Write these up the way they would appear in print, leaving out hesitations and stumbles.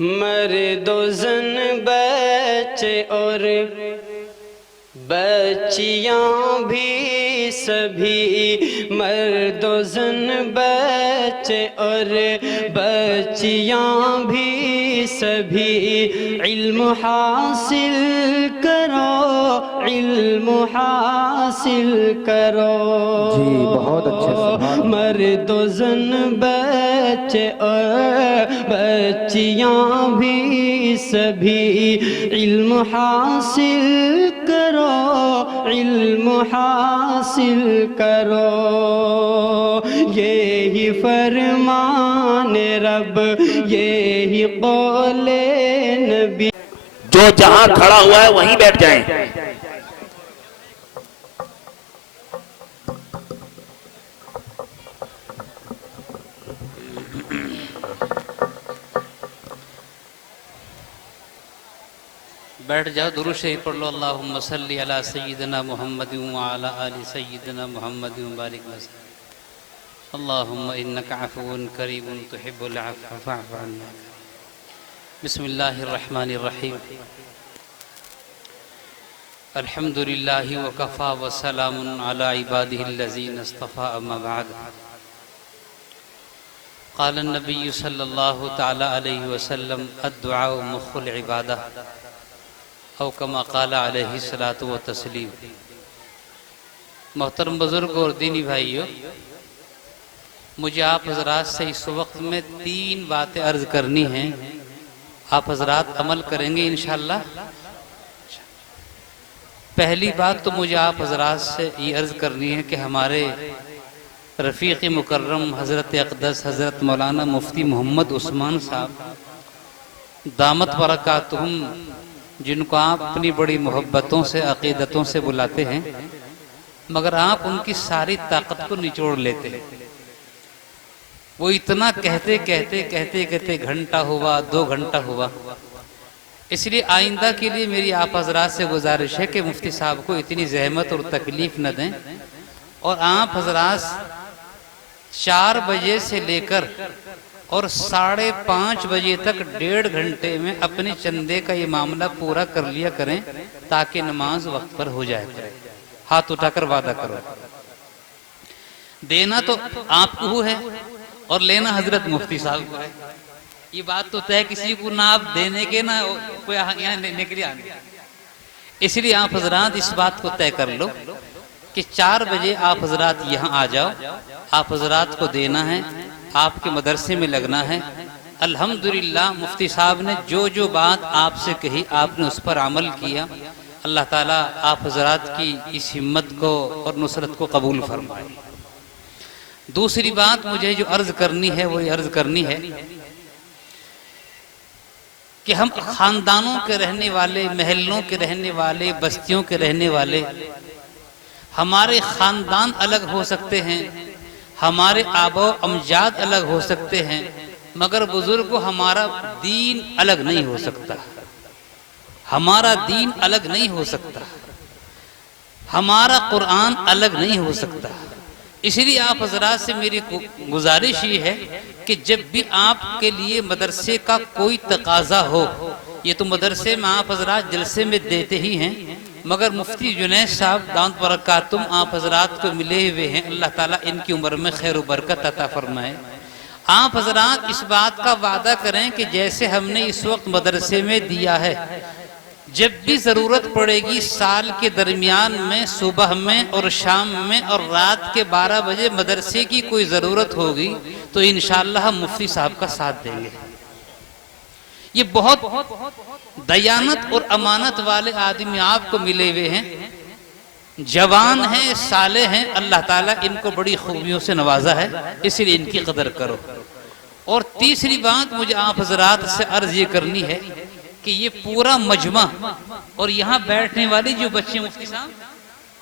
मर्दो ज़न बच्चे और बच्चियाँ भी सभी, मर्दो ज़न बच्चे और बच्चियाँ भी सभी, इल्म हासिल करो, इल्म हासिल करो। जी बहुत अच्छे। मर्दो ज़न बच्चे और बच्चियाँ भी सभी, इल्म हासिल करो, इल्म हासिल करो। यही फरमान रब, यही कौले नबी। जो जहां खड़ा हुआ है वहीं बैठ जाएं। बैठ जाओ, दुरूद शरीफ पढ़ लो। अल्लाहुम्मा सल्ली अला सय्यिदिना मुहम्मद व अला आलि सय्यिदिना मुहम्मद व बारिक वसल्लम। अल्लाहुम्मा इन्नका अफ़ुव्वुन करीमुन तुहिब्बुल अफ़्व फ़अफ़ु अन्ना। बिस्मिल्लाहिर रहमानिर रहीम। अल्हम्दुलिल्लाहि व कफ़ा व सलामुन अला इबादिहिल्लज़ीना इस्तफ़ा, अम्मा बअद। क़ाल अन्नबिय्यु सल्लल्लाहु तआला अलैहि वसल्लम, अद्दुआउ मुख़्खुल इबादह, औ कमा क़ाल अलैहि सलातु व तस्लीम। मोहतरम बुज़ुर्ग और दीनी भाइयों, मुझे आप हज़रात से इस वक्त में 3 बातें अर्ज़ करनी हैं। आप हज़रात अमल करेंगे इंशाअल्लाह। पहली बात तो मुझे आप हज़रात से ये अर्ज़ करनी है कि हमारे रफ़ीक़ मुकर्रम हज़रत अक़दस हज़रत मौलाना मुफ्ती मोहम्मद उस्मान साहब दामत बरकातुहुम, जिनको आप अपनी बड़ी मोहब्बतों से अक़ीदतों से बुलाते हैं, मगर आप उनकी सारी ताकत को निचोड़ लेते हैं। वो इतना कहते कहते कहते कहते घंटा हुआ, 2 घंटा हुआ। इसलिए आइंदा के लिए मेरी आप हज़रात से गुजारिश है कि मुफ्ती साहब को इतनी जहमत और तकलीफ न दें, और आप हज़रात 4 बजे से लेकर और 5:30 बजे तक 1.5 घंटे में अपने चंदे का ये मामला पूरा कर लिया करें, ताकि नमाज वक्त पर हो जाए करे। हाथ उठाकर वादा करो। देना तो आपको है और लेना हजरत मुफ्ती साहब को है। ये बात तो तय, किसी को ना आप देने के ना कोई यहाँ लेने के लिए आने। इसलिए आप हजरात इस बात को तय कर लो कि 4 बजे आप हजरात यहाँ आ जाओ। आप हजरात को देना है, आपके मदरसे में लगना है। अल्हम्दुलिल्लाह मुफ्ती साहब ने जो जो बात आपसे कही, आपने उस पर अमल किया। अल्लाह ताला आप हजरात की इस हिम्मत को और नुसरत को कबूल फरमाए। दूसरी बात मुझे जो अर्ज करनी है वो ये अर्ज करनी है कि हम खानदानों के रहने वाले, महलों के रहने वाले, बस्तियों के रहने वाले, हमारे खानदान अलग हो सकते हैं, हमारे आबो अमजाद अलग हो सकते हैं, मगर बुजुर्गों हमारा दीन अलग नहीं हो सकता। हमारा दीन अलग नहीं हो सकता, हमारा कुरान अलग नहीं हो सकता। इसलिए आप हजरात से मेरी गुजारिश ये है कि जब भी आपके लिए मदरसे का कोई तकाजा हो, ये तो मदरसे में आप हजरात जलसे में देते ही हैं, मगर मुफ्ती जुनैद साहब दामत बरकातुहुम आप हजरात को मिले हुए हैं। अल्लाह ताला इनकी उम्र में खैर व बरकत अता फरमाए। आप हजरात इस बात का वादा करें कि जैसे हमने इस वक्त मदरसे में दिया है, जब भी ज़रूरत पड़ेगी साल के दरमियान में, सुबह में और शाम में और रात के 12 बजे मदरसे की कोई ज़रूरत होगी तो इंशाअल्लाह हम मुफ्ती साहब का साथ देंगे। ये बहुत दयानत और अमानत वाले आदमी आपको मिले हुए हैं, जवान हैं, साले हैं। अल्लाह ताला इनको बड़ी खूबियों से नवाजा है, इसलिए इनकी कदर करो। और तीसरी बात मुझे आप हजरात से अर्ज ये करनी है कि ये पूरा मजमा और यहाँ बैठने वाली जो बच्चे, मुफ्ती साहब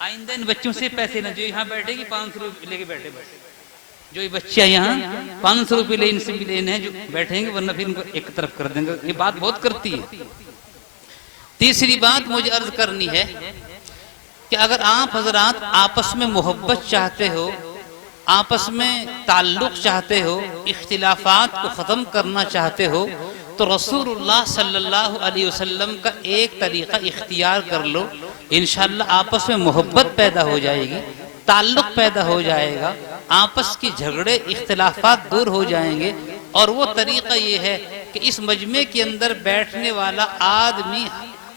आइंदा इन बच्चों से पैसे न, जो यहाँ बैठेगी 500 रुपये लेके बैठे, जो ये बच्चे यहाँ 500 रुपये ले, इनसे भी लेने हैं जो बैठेंगे, वरना फिर इनको एक तरफ कर देंगे। ये बात बहुत करती है। तीसरी बात मुझे अर्ज करनी है कि अगर आप हजरात आपस में मोहब्बत चाहते हो, आपस में ताल्लुक चाहते हो, इख्तिलाफात को ख़त्म करना चाहते हो, तो रसूलुल्लाह सल्लल्लाहु अलैहि वसल्लम का एक तरीका इख्तियार कर लो, इंशाअल्लाह आपस में मोहब्बत पैदा हो जाएगी, ताल्लुक पैदा हो जाएगा, आपस की झगड़े इख्तिलाफात दूर हो जाएंगे। और वो तरीका ये है कि इस मजमे के अंदर बैठने वाला आदमी,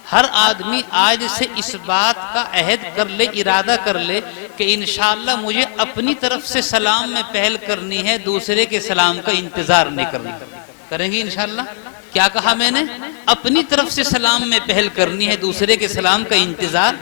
हर आदमी आज से इस बात का अहद कर ले, इरादा कर ले कि इंशाअल्लाह मुझे अपनी तरफ से सलाम में पहल करनी है, दूसरे के सलाम का इंतजार नहीं करना। करेंगे इंशाअल्लाह? क्या कहा मैंने? अपनी तरफ से सलाम में पहल करनी है, दूसरे के सलाम का इंतजार।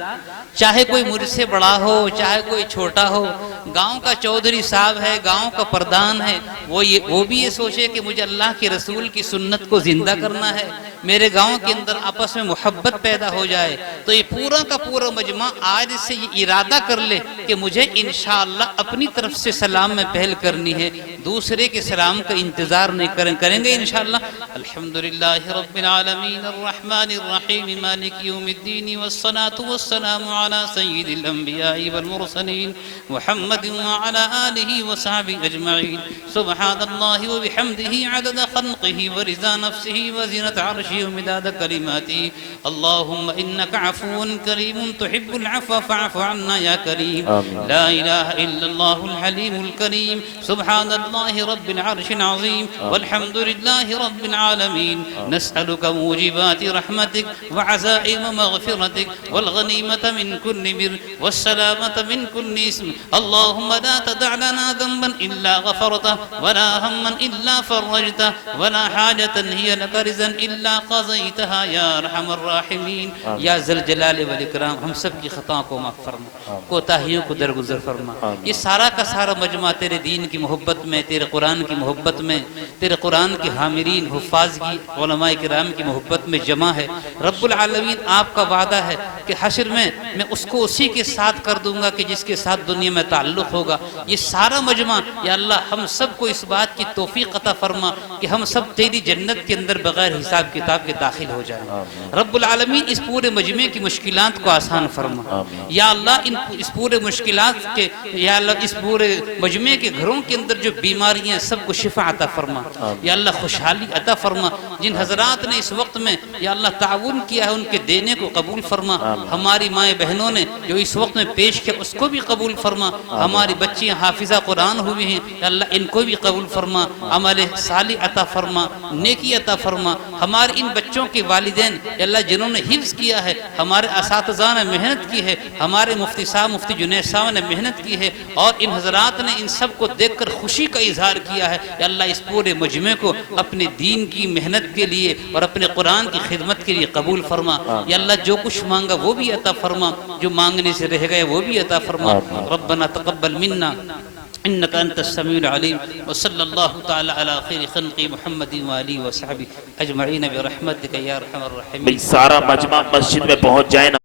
चाहे कोई मुझसे बड़ा हो, चाहे कोई छोटा हो, गांव का चौधरी साहब है, गांव का प्रधान है, वो भी ये सोचे कि मुझे अल्लाह के रसूल की सुन्नत को जिंदा करना है, मेरे गांव के अंदर आपस में मोहब्बत पैदा हो जाए। तो ये पूरा का पूरा मजमा आज से ये इरादा कर ले कि मुझे इंशाअल्लाह अपनी तरफ से सलाम में पहल करनी है, दूसरे के सलाम का इंतजार नहीं करेंगे इंशाअल्लाह। अल्हम्दुलिल्लाहि रब्बिल आलमीन अर्रहमानिर रहीम मालिकि यौमिद्दीन वस्सलातु वस्सलामु अला सय्यिदिल अंबियाइ वल मुरसलीन मुहम्मदिन व अला आलिहि व सहबिहि अजमईन। सुब्हानल्लाहि व बिहम्दिहि अदद खल्क़िहि व रिज़ा नफ्सिहि व ज़ीनत अर्शिहि व मिदाद कलिमातिहि। अल्लाहुम्मा इन्नका अफ़ुव्वुन करीमुन तुहिब्बुल अफ़्व फ़अफ़ु अन्ना या करीम। ला इलाहा इल्लल्लाहुल हलीमुल करीम। सुब्हानल्लाहि रब्बिल अर्शिल अज़ीम वल्हम्दुलिल्लाहि रब्बिल आलमीन। नस्अलुका मूजिबाति रहमतिक व अज़ाइम मग़फ़िरतिक वल गनीमत मिन कुल्लि बिर वस्सलामत मिन कुल्लि इस्म। अल्लाहुम्मा ला तदअ लना ज़ंबन इल्ला गफ़रतहु वला हम्मन इल्ला फ़रजतहु वला हाजतन हिय लका रिज़न इल्ला क़ज़यतहा या अरहमर राहिमीन। या ज़ल जलाल वल इकराम, हम सब की खताओं को माफ़ फरमा, कोताहियों को दरगुज़र फरमा। ये सारा का सारा मजमा तेरे दीन की मोहब्बत में, तेरे कुरान की मोहब्बत में, तेरे कुरान के हामिरीन हुफ़ाज़ की, उलमाए किराम की मोहब्बत में जमा है। रब्बुल आलमीन आपका वादा है कि हश्र में मैं उसको उसी के साथ कर दूंगा कि जिसके साथ दुनिया में ताल्लुक़ होगा। ये सारा मजमा या अल्लाह हम सबको इस बात की तौफीक अता फरमा कि हम सब तेरी जन्नत के अंदर बगैर हिसाब किताब के दाखिल हो जाएं। रब्बुल आलमीन इस पूरे मजमे की मुश्किलात को आसान फरमा या अल्लाह। इस पूरे मुश्किलात के या अल्लाह इस पूरे मजमे के घरों के अंदर जो बीमारियां सबको शिफा अता फरमा या अल्लाह, खुशहाली अता फरमा। जिन हजरात ने इस वक्त में या अल्लाह ताउन किया है उनके देने को कबूल फरमा। हमारी माएँ बहनों ने जो इस वक्त में पेश किया उसको भी कबूल फरमा। हमारी बच्चियाँ हाफिजा कुरान हुई हैं या अल्लाह इनको भी कबूल फरमा। अमल साली अता फरमा, नेकी अता फरमा। हमारे इन बच्चों के वालिदैन या अल्लाह जिन्होंने हिफ्ज़ किया है, हमारे असातिज़ा ने मेहनत की है, हमारे मुफ्ती साहब मुफ्ती जुनैद साहब ने मेहनत की है और इन हजरात ने इन सब को देख कर खुशी का इजहार किया है। या अल्लाह इस पूरे मजमे को अपने दीन की मेहनत के लिए और अपने कुरान की खिदमत के लिए कबूल फरमा। या अल्लाह जो कुछ मांगा वो भी अता फरमा, जो मांगने से रह गए वो भी अता फरमा। रब्बना तक़ब्बल मिन्ना इन्नका अंतस समीउल अलीम व सल्लल्लाहु तआला अला खैरि खल्क़ि मुहम्मदिन व आलिहि व सहबिहि अजमईन बिरहमतिका या अरहमर राहिमीन। सारा मजमा मस्जिद में पहुंच जाए ना।